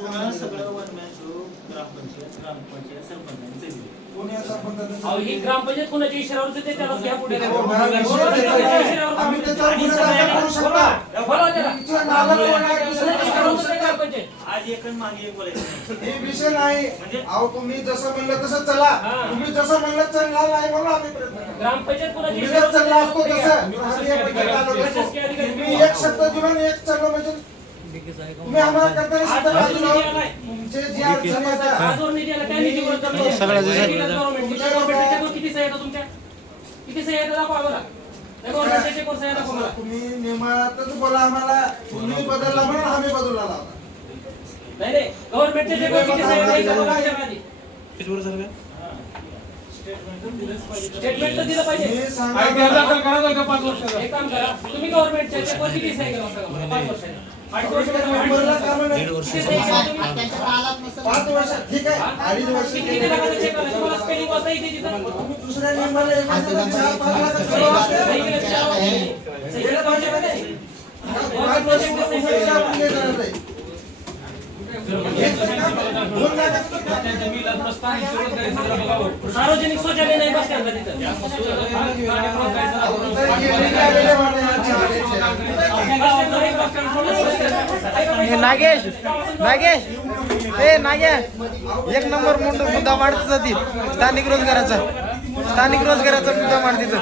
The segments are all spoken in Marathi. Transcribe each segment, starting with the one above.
पूर्ण सगळं वनमॅन शो ग्रामपंचायत सरपंचांनी दिले. ही ग्रामपंचायत कोणाच्या इशाऱ्यावर ते त्याला घ्या पुढे आज एक मागे एक बोलायचं हे विषय नाही. अहो तुम्ही जसं म्हणलं तसं चला. तुम्ही जसं म्हणलं चला नाही म्हणून आम्ही प्रयत्न ग्रामपंचायत कोणाच्या करतो. चला असतो तसं तुम्ही एक शब्द दिला आणि एक चाललो म्हणजे तुम्ही आम्हाला करताना सुद्धा बाजूला तुमचे जे अडचणी आहेत सगळ्या किती सह्या येतात तुमच्या किती सह्या येतात दाखवा आम्हाला गव्हर्नमेंटचे कोर्स आहे दाखवा मला तुम्ही नियमातच बोला आम्हाला. तुम्ही बदलला म्हणून आम्ही बदलला लावला. नाही नाही गव्हर्नमेंटचे जे कोर्स किती सह्या येतात बघा आधी स्टेटमेंट तर दिलं पाहिजे. मी सांगा एक काम करा तुम्ही गव्हर्नमेंटचे जे कोर्स किती सह्या केला सांगा मला 5 वर्षांनी 8 वर्षाला काम नाही. 5 वर्ष ठीक आहे. 2.5 वर्ष किती लाखाचं चेक आलं तुम्हाला स्पेलिंग वाचता येते तिथं तुम्ही दुसऱ्या नियमाला एक वर्षाला 4-5 लाखाचं सगळं वाचतं. 5 वर्ष पुढे आपण काय करणार नाही. सार्वजनिक शौचालय नाही बस स्टँडला तिथं नागेश नागेश ए नाग्या एक नंबर मुद्दा मांडत जातील स्थानिक रोजगाराचा मुद्दा मांडत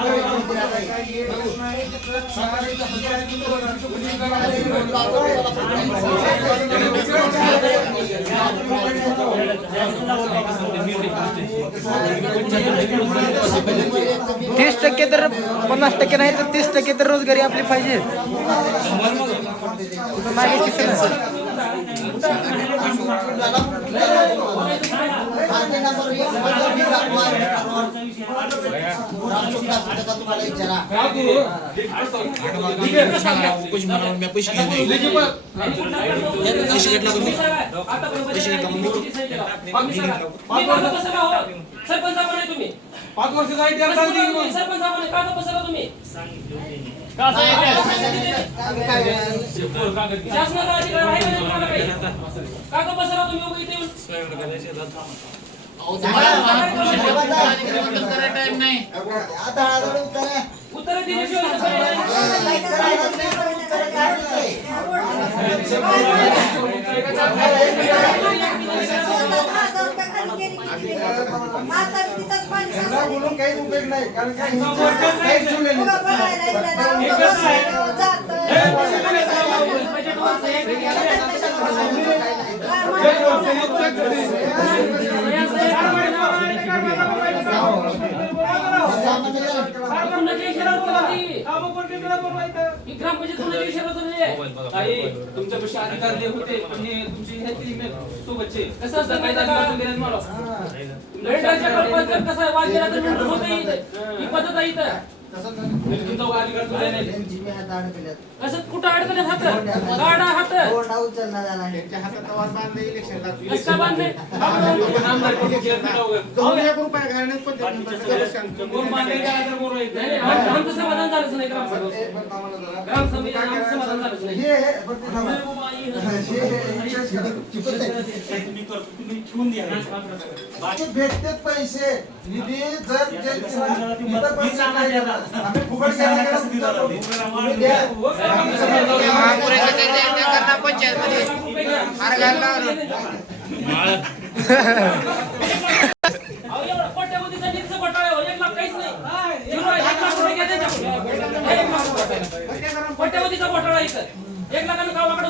तीस टक्के तर 50% नाही तर 30% तर रोजगारी आपली पाहिजे. सरपंच आपण तुम्ही 5 वर्ष जायचे सरपंच आपण कागद बसला तुम्ही शासनाचा अधिकार आहे का तुम्हाला काही कागद बसला तुम्ही उभे इथे उत्तर दिल्याशिवाय बोलून काहीच उपयोग नाही. कारण काय तुमच्यापेक्षा अधिकार होते पण तुमची सोबतचे कसं असतं माहिती आहे कसं वाद केला तर मिळून होतं ही पद्धत आहे इथं तुमचा अधिकार तुला नाही असं कुठं अडकले हात गाडा हात कसं बांधले आमचं समाधान झालंच नाही ग्रामसभेत आमचं समाधान झालंच नाही भेटते पैसे निधी जर आम्ही फुकट कोट्यावधीचा घोटाळा इथं 1 लाखानं गावाकडे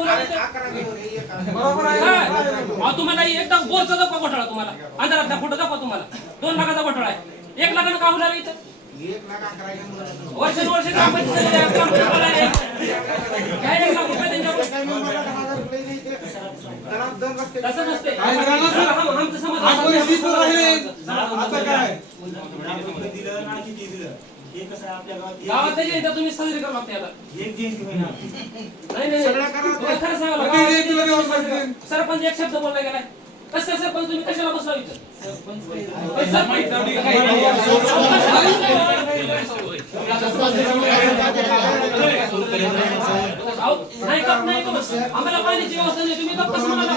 तुम्हाला एकदा बोरचा दाखवा घोटाळा तुम्हाला अंधारातला फोटो दाखवा तुम्हाला 2 लाखाचा घोटाळा आहे 1 लाखानं का होणार इथं वर्ष तसं नसते आमचं समाधान गावात जयंती तुम्ही साजरी करू लागते आता नाही खरं सांगा सरपंच एक शब्द बोलला गेलाय कसं सरपंच तुम्ही कशाला बसला इथं नाही आम्हाला पाण्याची व्यवस्था नाही तुम्ही कसं म्हणाला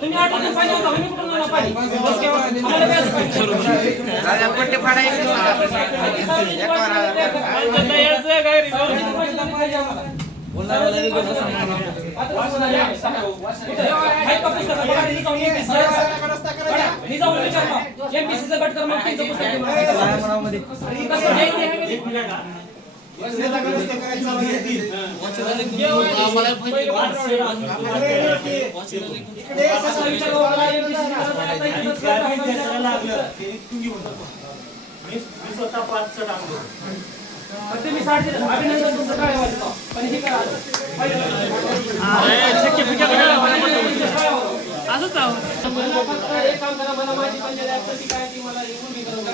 तुम्ही आठवड्यात पाहिजे होता आम्ही कुठून आणला पाणी आम्हाला व्याज पाहिजे एमपीसीचं गट क्रमांक 3 चं पुस्तक स्वतः 5 चढ आणलो तुम्ही 60 अभिनंदन तुमचं काय वाटतं पण हे करा असंच आहो एक काम करा मला माझी पंचायत ती काय ती मला मुलगी करून